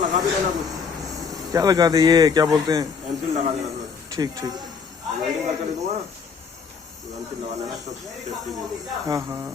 लगा भी देना कुछ। क्या लगा दे, ये क्या बोलते हैं? एमसिल लगा देना कुछ। ठीक ठीक। वेल्डिंग करके दे दूंगा, एमसिल लगा लेना सब सेफ्टी दे दूंगा। हाँ हाँ।